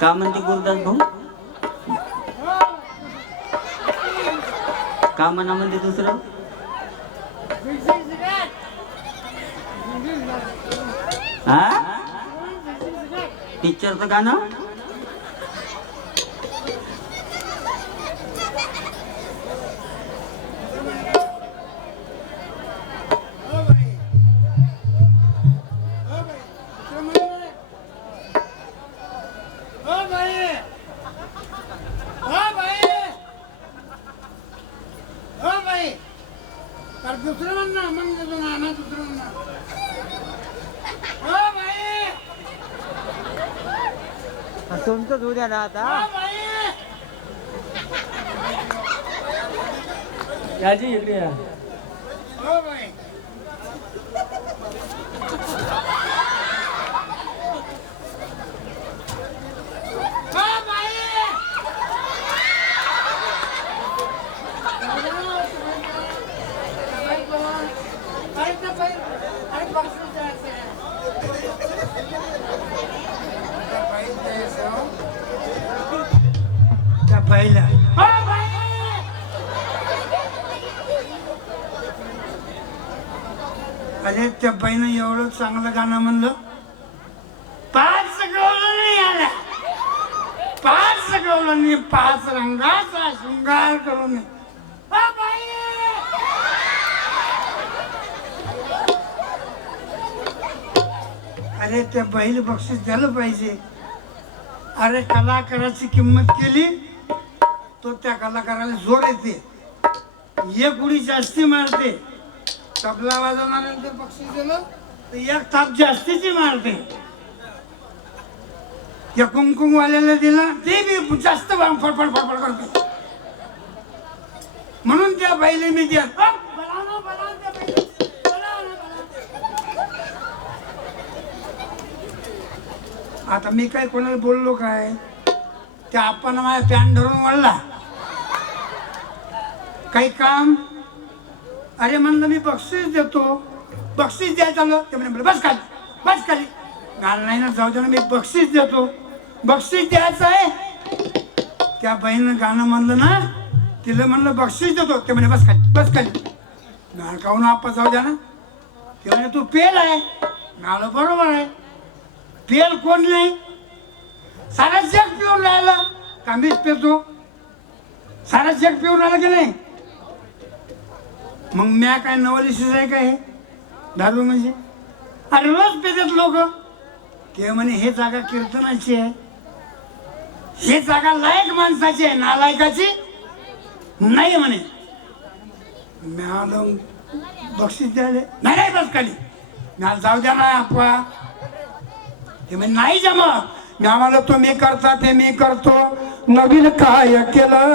का म्हणते गुरुदास भाऊ? का म्हणा म्हणते दुसरं? हा? पिक्चरचं गाणं? तुमचंच उद्या ना आता. हो याची इकडे या हो बाई हो बाई अरे ते बाई अरे बक्षीस द्यायचं आहे. त्या बाईला द्यायचं, हो. हो अरे त्या बाईनं एवढं चांगलं गाणं म्हणलं? पाच गवलं नाही आला पाच गवलं नाही पाच रंगाचा शृंगार करून. बाई! अरे त्या बाईला बक्षीस द्यायला पाहिजे. अरे कलाकाराची किंमत केली. तो त्या कलाकाराला जोर येते. एक उडी जास्ती मारते. तबला वाजवणाऱ्याला जर बक्षीस दिलं तर एक थाप जास्तीची मारते. या कुमकुमवाल्याला दिला ते बी जास्त फडफड फडफड करते. म्हणून त्या बाईले मी द्या आता मी काय कोणाला बोललो काय? त्या आपण माझ्या पॅन धरून वळला काही काम? अरे म्हणलं मी बक्षीस देतो. बक्षीस द्यायचं आलं? ते म्हणे बस खाली बस खाली. घाल नाही ना जाऊ दे ना मी बक्षीस देतो. बक्षीस द्यायचं आहे? त्या बाईनं गाणं म्हणलं ना तिला म्हणलं बक्षीस देतो. ते म्हणे बस खाली बस खाली. गाण खाऊन आपा जाऊ द्या ना. ते म्हणे तू पेल आहे. गाणं बरोबर आहे. पेल कोण नाही? सारा जग पिऊन राहिला. का मीच पेतो सारा जग पिऊन राहिला की नाही? मग म्या काय नवलिशीच आहे काय हे? दारू म्हणजे? अरे रोज पेतात लोक. ते म्हणे हे जागा कीर्तनाची आहे. हे जागा लायक माणसाची आहे नालायकाची? नाही म्हणे. म्या बक्षीस द्यायला. नाही नाही बस खाली. म्या जाऊ द्या ना आपा ते म्हणे नाही जमत. गावाला आम्हाला तुम्ही करता ते मी करतो. नवीन काय केलं?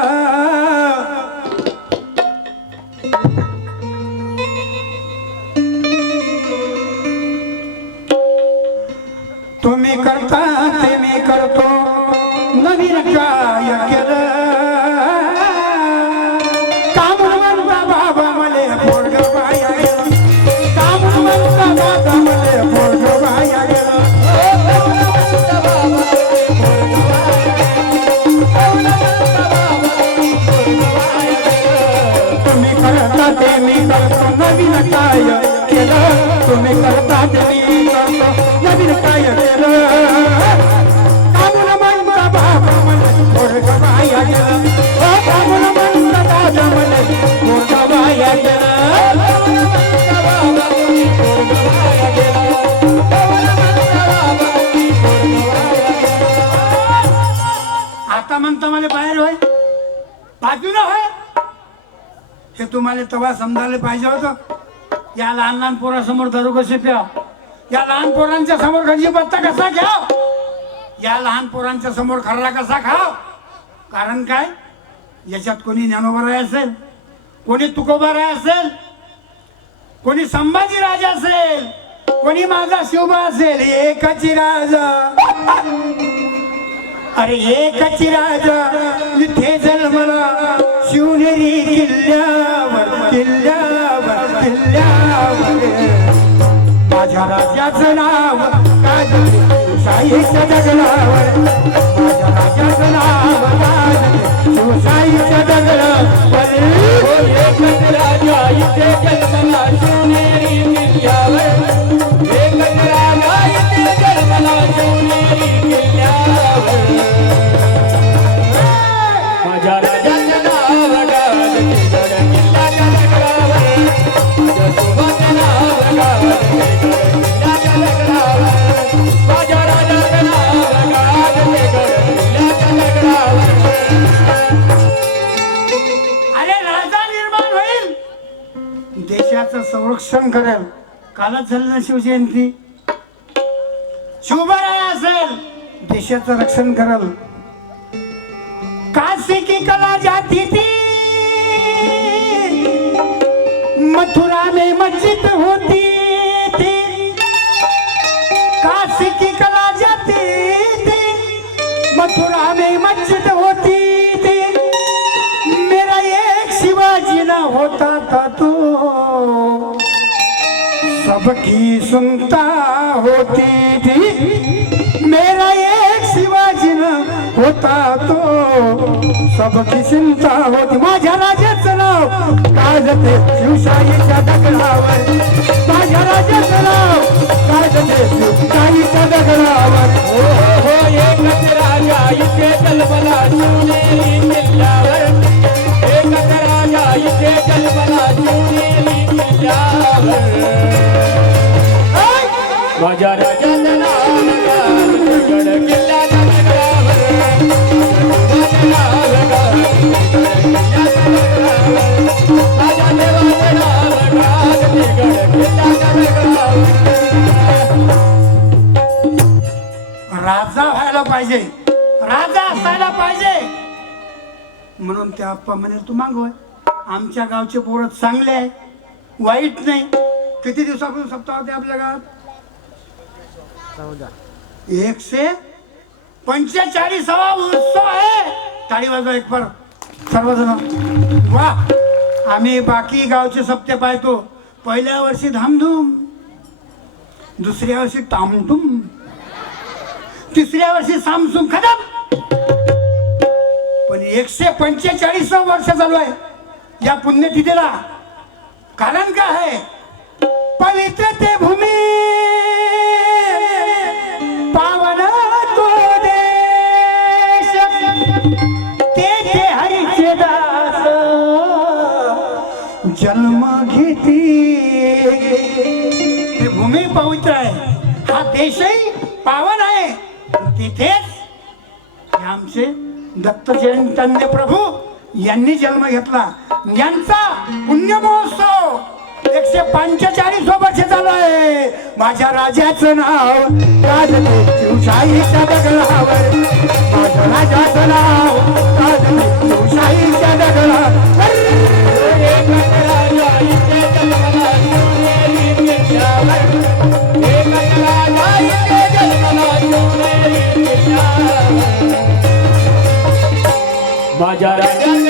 तुम्ही करता ते मी करतो. नवीन काय केलं? तुम्हाला तेव्हा समजायला पाहिजे होतं. या लहान लहान पोरासमोर धरू कसे प्या? या लहान पोरांच्या समोर गंजी पत्ता कसा घ्या या लहान पोरांच्या समोर खर्रा कसा खाव? कारण काय? याच्यात कोणी ज्ञानोबराय असेल कोणी तुकोबाराय असेल कोणी संभाजी राजा असेल कोणी माझा शोभा असेल. एकची राजा. अरे एकची राजा. इथे जन्मला. शिवनेरी किल्ल्यावर किल्ल्यावर किल्ल्यावर. माझ्या राजाचं नाव गाजते शाहीच्या दगडावर. माझ्या राजाचं नाव गाजते शिवशाहीच्या दगडावर. हो, राजा इथे जन्मला शिवनेरी. देशाचं करेल कालच झालं ना शिवजयंती. शिवराय असेल. देशाचं रक्षण करेल. काशी की कला जाती थी मथुरा में मस्जिद सुनता होती थी। मेरा एक शिवाजी ना होता तो। सबकी चिंता होती। माझ्या राजाचं नाव गाजते शिवशाहीच्या दगडावर। माझ्या राजाचं नाव गाजते शिवशाहीच्या दगडावर। हो हो एकच राजा इथे कल्पना शिवनेरी किल्ल्यावर एकच राजा इथे कल्पना शिवनेरी किल्ल्यावर नाव गड राजा व्हायला पाहिजे. राजा असायला पाहिजे. म्हणून त्या आप्पा म्हणे तू मागवय आमच्या गावचे पोरं चांगले आहे. वाईट नाही. किती दिवसापासून सप्ताह होते आपल्या गावात? चौदा एकशे पंचेचाळीसावा उत्सव आहे. टाळी वाजवा एक पर. सर्वजण. वा. आम्ही बाकी गावचे सप्ते पाहतो. पहिल्या वर्षी धामधूम. दुसऱ्या वर्षी टामटुम तिसऱ्या वर्षी सामसूम खतम पण एकशे पंचेचाळीस वर्ष चालू आहे. या पुण्यतिथीला कारण काय आहे? पवित्र ते भूमी. दत्त प्रभू यांनी जन्म घेतला. यांचा पुण्य महोत्सव एकशे पंचेचाळीस वर्ष चालू आहे. माझ्या राजाचं नाव गाजते शिवशाहीच्या दगडावर माझ्या राजाचं नाव गाजते शिवशाहीच्या दगडावर माझ्या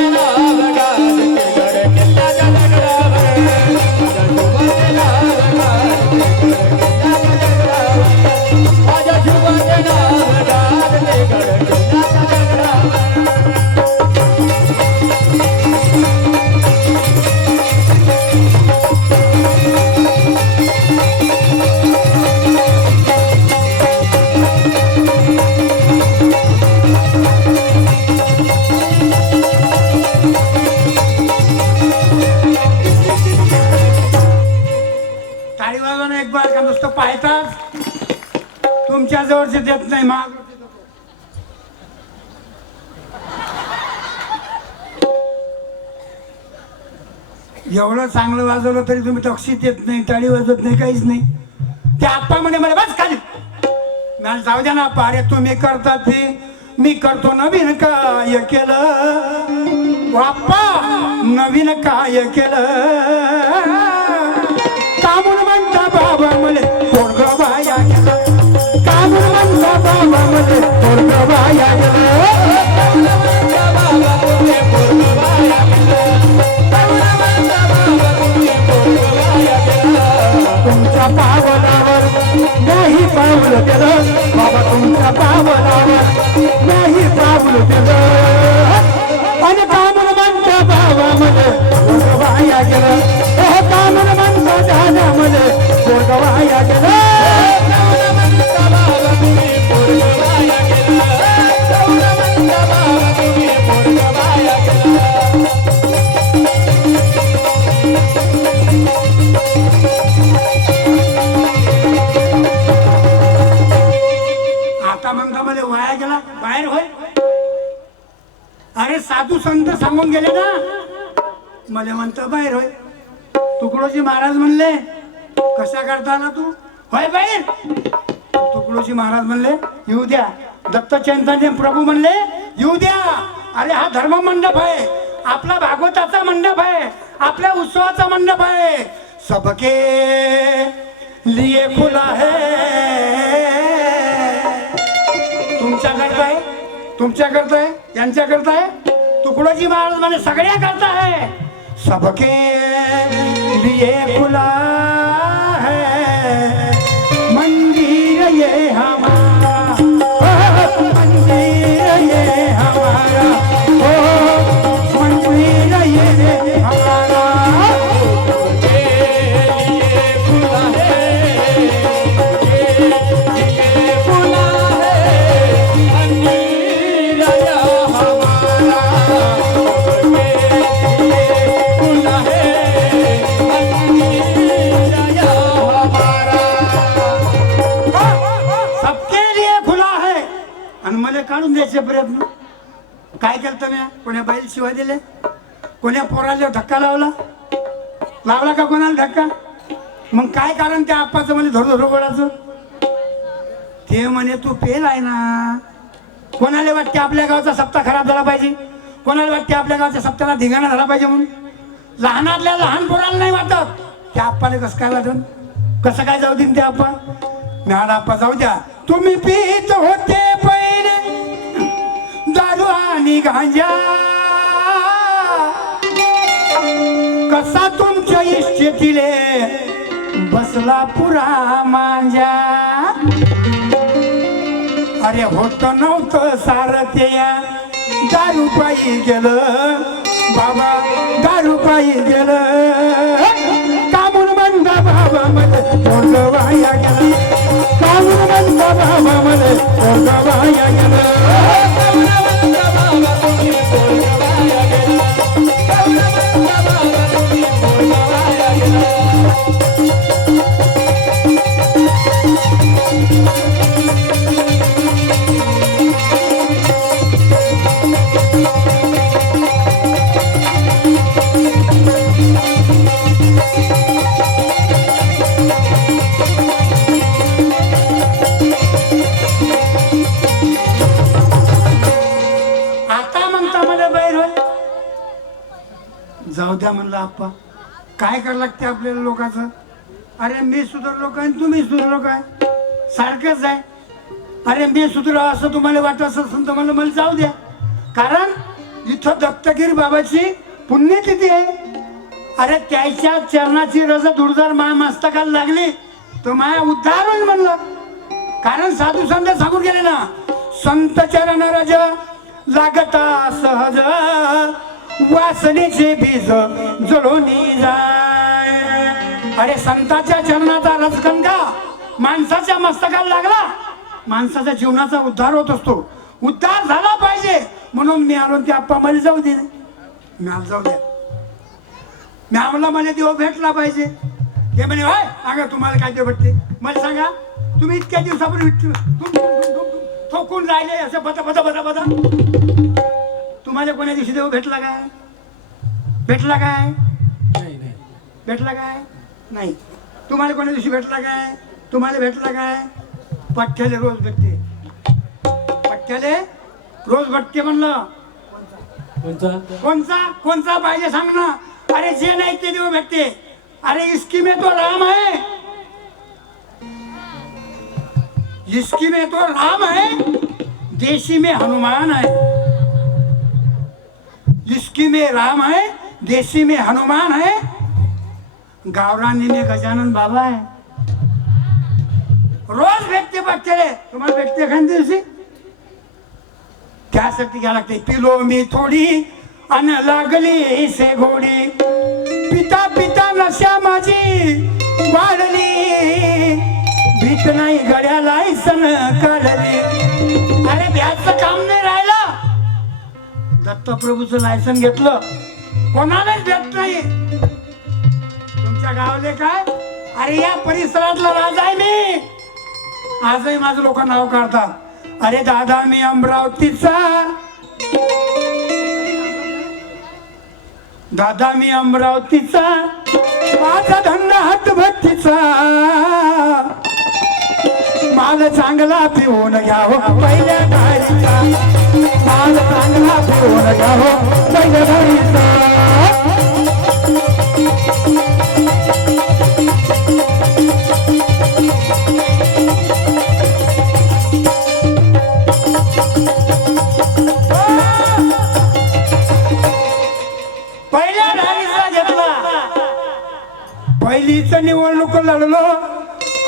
नाही महाग एवढं चांगलं वाजवलं तरी तुम्ही तक्षी देत नाही टाळी वाजवत नाही काहीच नाही. ते आप्पा म्हणे मला बस खाली. मला जाऊ द्या ना पारे तुम्ही करता ते. मी करतो नवीन काय केलं. बाप्पा नवीन काय केलं. तुमच्या पावलावर नाही पावलं केलं बाबा तुमच्या पावलावर नाही पावलं केलं आणि कामन म्हणता भावामध्ये वाया गेलं. कामन म्हणता झाल्यामध्ये वाया गेलं. तू संत सांगून गेले ना मला म्हणतं बाहेर होय. तुकडोजी महाराज म्हणले कशा करता ना तू? होय बाहेर. तुकडोजी महाराज म्हणले येऊ द्या. दत्त चैतन्य प्रभू म्हणले येऊ द्या. अरे हा धर्म मंडप आहे. आपला भागवताचा मंडप आहे. आपल्या उत्सवाचा मंडप आहे. सबके लिए खुला है. तुमच्याकरता आहे तुमच्या करता आहे यांच्या आहे तुकडोजी महाराज म्हणे सगळ्या करता है. सबके लिए खुला है। मंदिर ये हमारा। मंदिर ये हमारा। करून द्यायचे प्रयत्न. काय केलं मी कोण्या बैल शिवाय दिले? कोण्या पोराला धक्का लावला? लावला का कोणाला धक्का? मग काय कारण त्या आप्पाचं मला धरू धरू गोळाचं ते म्हणे तू फेल आहे ना. कोणाला वाटते आपल्या गावचा सप्ताह खराब झाला पाहिजे? कोणाला वाटते आपल्या गावच्या सप्ताहाला धिंगाणा झाला पाहिजे म्हणून? लहानातल्या लहान पोराला नाही वाटत. त्या आप्पाला कसं काय वाटत कसं काय जाऊ देईन ते आप्पा? मॅड आप्पा जाऊ द्या. तुम्ही पीत होते. दारू आणि गांजा. कसा तुमच्या इष्टेतीले बसला पुरा मांजा. अरे होत नव्हतं सारं दारू पायी गेलं. बाबा दारू पायी गेलं. लागते आपल्याला लोकांचं? अरे मी सुधारलो काय आणि तुम्ही सुधारलो काय सारखंच आहे. अरे मी सुधरा असं तुम्हाला वाटत असेल तर मला मला जाऊ द्या. कारण इथं दत्तगिरी बाबाची पुण्यतिथी आहे? अरे त्याच्या चरणाची रज दुर्धार माया मस्तकाला लागली तो माया उद्धार होईल म्हणलं. कारण साधू संत सांगून गेले ना संत चरण रज लागता सहज. वासनेचे बीज जळोनी जा अरे संताच्या चरणाचा रसगंगा माणसाच्या मस्तकाला लागला. माणसाच्या जीवनाचा उद्धार होत असतो. उद्धार झाला पाहिजे. म्हणून मी आलो ते आप्पा मला जाऊ दे. मी आलो जाऊ द्या मी आम्हाला मला देव भेटला पाहिजे. ते म्हणे होय अगं तुम्हाला काय देव भेटते. मला सांगा तुम्ही इतक्या दिवसापूर्वी ठोकून राहिले असं बता बता बता बता तुम्हाला कोण्या दिवशी देव भेटला काय? भेटला काय? भेटला काय? नाही. तुम्हाला कोण्या दिवशी भेटला काय? तुम्हाला भेटला काय? पठ्ठ्याले रोज भेटते. पठ्ठ्याले रोज भेटते म्हणलं. कोणचा? कोणचा? कोणचा पाहिजे सांग ना. अरे जे नाही ते देव भेटते. अरे इसकी में तो राम है इसकी में तो राम है देशी में हनुमान है इसकी में राम है देशी में हनुमान है गावरानी गजानन बाबा है भेटते बघते तुम्हाला भेटते एखाद्या दिवशी? त्यासाठी घ्या लागते. पिलो मी थोडी अन लागली से घोडी. पिता पिता नशा माझी वाढली. भीत नाही गड्याला सन काढली. अरे भ्याचं काम नाही राहिलं. दत्तप्रभूचं लायसन घेतलं. कोणालाच भेट नाही. तुमच्या गावले काय अरे या परिसरातला राजा आहे मी. आजही माझं लोक नाव काढतात. अरे दादा मी अमरावतीचा. दादा मी अमरावतीचा. माझा धंदा हातभट्टीचा माल चांगला पिऊन घ्यावं. पहिल्या धारीचा माल चांगला पिऊन घ्यावं. पहिल्या पहिलीच निवडणूक लढलो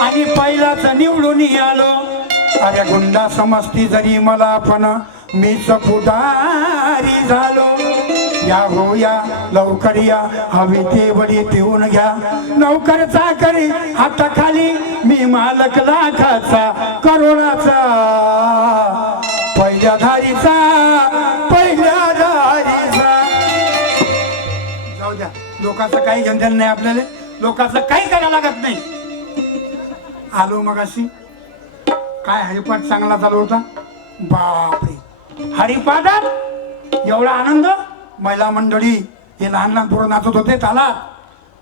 आणि पहिलाच निवडून आलो अरे गुंडा समजती जरी मला पण मीच पुढारी झालो. या हो या लवकर या हवी ते बडी पिऊन घ्या. नौकर चाकरी हाताखाली मी मालक लाखाचा करोडाचा पहिल्या धारीचा पहिल्या धारीचा. जाऊ द्या लोकांचं काही घेणं नाही आपल्याला. लोकांचं काही करायला लागत नाही. आलो मग अशी काय हरिपाठ चांगला चालू होता? बापरे. हरिपाठात एवढा आनंद? महिला मंडळी हे लहान लहान पोरं नाचत होते तालात.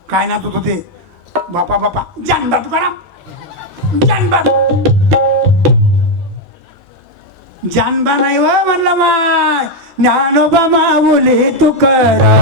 काय नाचत होते? बापा बापा जानबात करा. जानबात. जानबा नाही व म्हणलं माय ज्ञानोबा माऊले तू करा.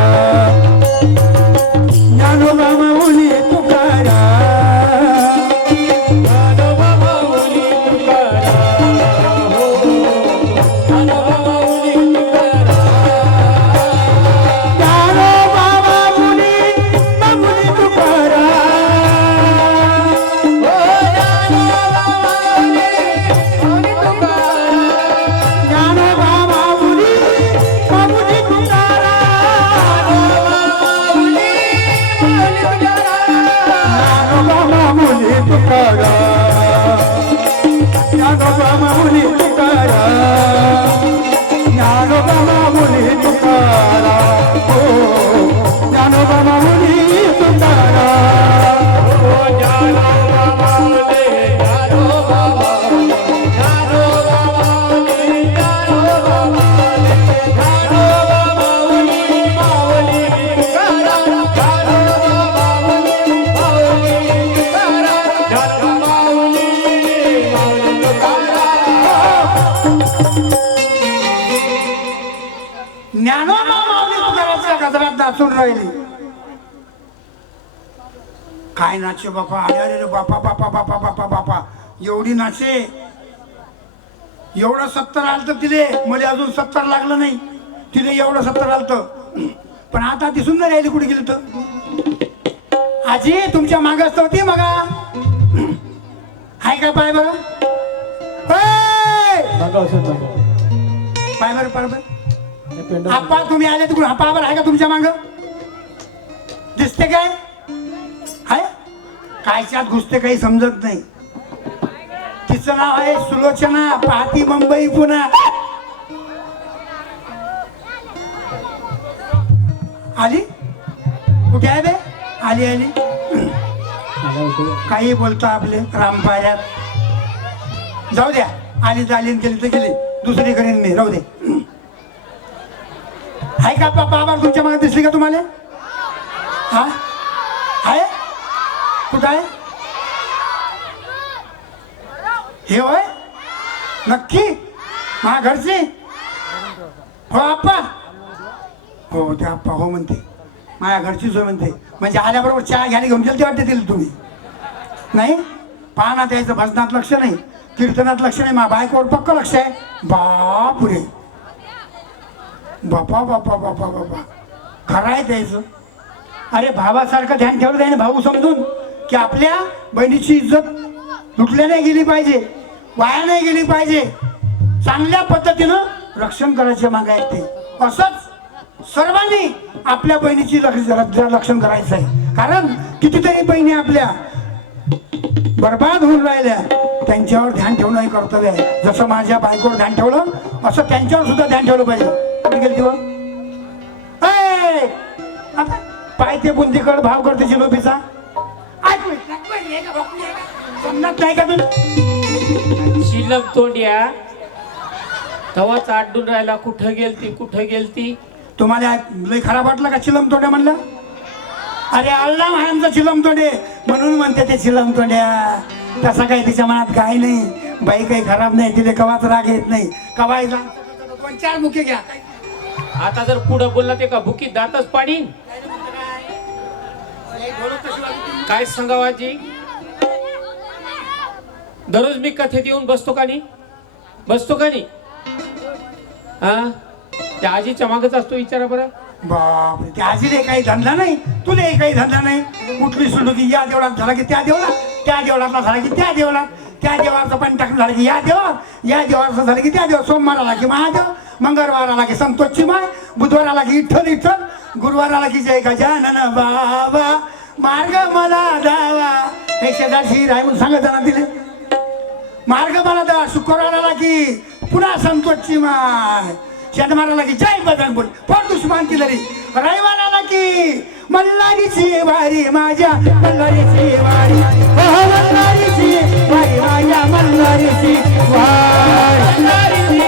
बापा अरे अरे अरे बापा बापा बापा बापा बापा एवढी नाचे एवढं सत्तर आलं तर तिले मला अजून सत्तर लागलं नाही. तिले एवढं सत्तर आलं पण आता दिसून नाही राहिली कुठे गेली तर? आजी तुमच्या तर होती मगा. हाय का पाय बरं? पाय बरं पाय बरं. तुम्ही आले तिकडून. हा पावर आहे का तुमच्या माग? दिसते काय? कायच्यात घुसते काही समजत नाही. तिचं नाव आहे सुलोचना पाहती मुंबई पुन्हा आली? कुठे आहे बे? आली आली. काही बोलतो आपले रामपाऱ्यात. जाऊ द्या. आली तर आली गेली तर गेली. दुसरी करीन मी. राहू दे. आहे का बाबा बाबा तुमच्या मागे दिसली का तुम्हाला? हा? आहे? कुठं आहे? हे होय? नक्की? मा घरचे हो आप्पा. हो ते आप्पा हो म्हणते. माझ्या घरचीच होय म्हणते. म्हणजे आल्याबरोबर चहा घ्यायला घेऊन गेलते वाटते तिला तुम्ही. नाही? पाहना त्याचं भजनात लक्ष नाही. कीर्तनात लक्ष नाही. मा बायकोवर पक्क लक्ष आहे. बापुरे. बापा बापा बापा बापा. खरं आहे त्याचं अरे भावासारखं ध्यान ठेवलं त्याने ना भाऊ समजून. की आपल्या बहिणीची इज्जत लुटल्या नाही गेली पाहिजे वाया नाही गेली पाहिजे. चांगल्या पद्धतीनं रक्षण करायचे मागे आहेत ते. असंच सर्वांनी आपल्या बहिणीची रक्षण करायचं आहे. कारण कितीतरी बहिणी आपल्या बर्बाद होऊन राहिल्या. त्यांच्यावर ध्यान ठेवणं हे कर्तव्य आहे. जसं माझ्या बायकोवर ध्यान ठेवलं असं त्यांच्यावर सुद्धा ध्यान ठेवलं पाहिजे. कुठे गेली तेव्हा पाय ते बुंदीकड भाव करते जिलोबीचा समजत नाही का तुला शिलम तोंड्या. तवाच आडून राहिला कुठं गेलती कुठं गेलती? तुम्हाला लय खराब वाटलं का चिलम तोड्या म्हणलं? अरे अल्ला महाराजांचा चिलम तोडे. म्हणून म्हणते ते चिलम तोड्या. तसा काही तिच्या मनात काय नाही. बाई काही खराब नाही तिथे कवाच राग येत नाही. कवाय दोन चार मुखे घ्या. आता जर पुढं बोलला ते का भुकीत दातच पाडीन? काय सांगावं आजी? दररोज मी कथेत येऊन बसतो का नाही बसतो का नाही हा? त्या आजीच्या मागच असतो विचारा बरं. बापरे त्या आजीले काही धंदा नाही? तुला काही धंदा नाही? उठली सुटू की या देवळात झाला की त्या देवळात? त्या देवळातला झाला की त्या देवळात? त्या देवाचं पण टाकून झालं की या देवा या देवाचं झालं की त्या देवा सोमवार आला की महादेव? मंगळवार आला की संतोषची माय? बुधवार आला की विठ्ठल विठ्ठल गुरुवार आला की जय गजानन बाबा? मार्ग मला दावा हे शेजारशी राय म्हणून सांगत जाणार दिले मार्ग मला दा शुक्रवार आला की पुन्हा संतोषची माय. शनिवार की जय बजरंग बोल. पण दुश्मन की तरी. रविवाराला की मल्हारीची वारी माझ्या मल्हारीची वारी. हो, हो मल्हारीची वारी माझ्या मल्हारीची वारी.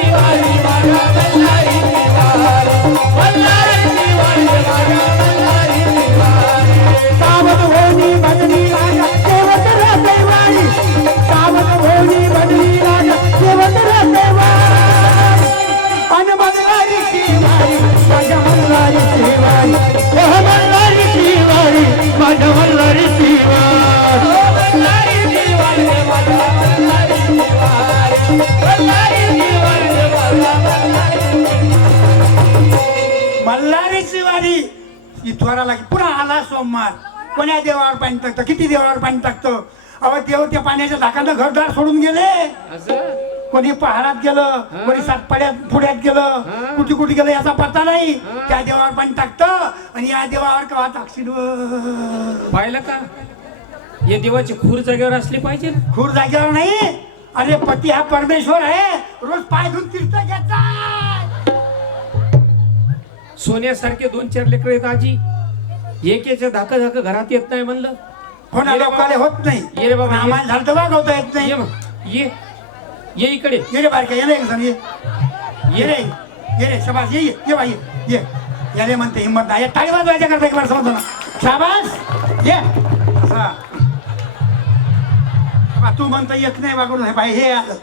मल्हारी शिवारी इथवर आला की पुन्हा आला सोमवार. कोण्या देवावर पाणी टाकतं? किती देवावर पाणी टाकतं? अहो देव त्या पाण्याच्या धाकानं घरदार सोडून गेले. असं? कोणी पहाडात गेलं कोणी सातपाड्यात पुढ्यात गेलं कुठे कुठे गेलं याचा पत्ता नाही. त्या देवावर पाणी टाकतं आणि या देवावर कवा टाकशील? पाहिलं का? या देवाची खूर जागेवर असली पाहिजे. खूर जागेवर नाही. अरे पती हा परमेश्वर आहे. रोज पाय धुवून तीर्थ घ्यायचा सोन्यासारखे दोन चार लेकर आहेत आजी. एकेच्या धाक धाक घरात येत नाही म्हणलं. हो ना लोकाले होत नाही. ये रे बाबा. आम्हाला झालं तर वागवता येत नाही. ये. ये इकडे. ये रे बारका ये रे एक जण ये. ये रे ये रे शाबास ये ये ये बाई ये. याले म्हणते हिंमत नाही. टाळी वाजवायच्या करता एक बार समजतो ना शाबास. ये. असा. बा, तू म्हणतो येत नाही वागून हे बाई हे आलं.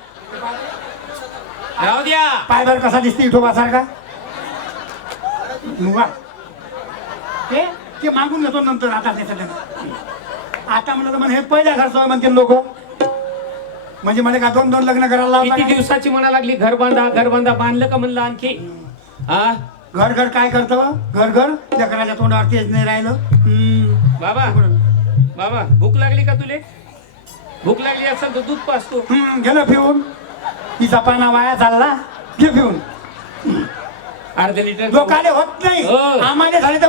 राहू द्या. पायभर कसा दिसते इठोबा सारखा वा. ते ते मागून घेतो नंतर आता त्याच्याकडे आता म्हणलं तर म्हणे हे पहिल्या घरचं म्हणते लोक. म्हणजे मला का दोन दोन लग्न करायला लावता किती का? दिवसाची म्हणा लागली? घर बांधा घर बांधा बांधलं का म्हणलं आणखी? हा? घर घर काय करतं घर घर. लेकराच्या तोंडावर तेच नाही राहिलं. हम्म. बाबा बाबा भूक लागली का तुले? भूक लागली असेल तर दूध पाचतो हम्म, घे ना पिऊन. तिचा पाना वाया चालला. घे पिऊन. अर्धे लिटर लोकाले होत नाही. हो. आम्हाला झाले तर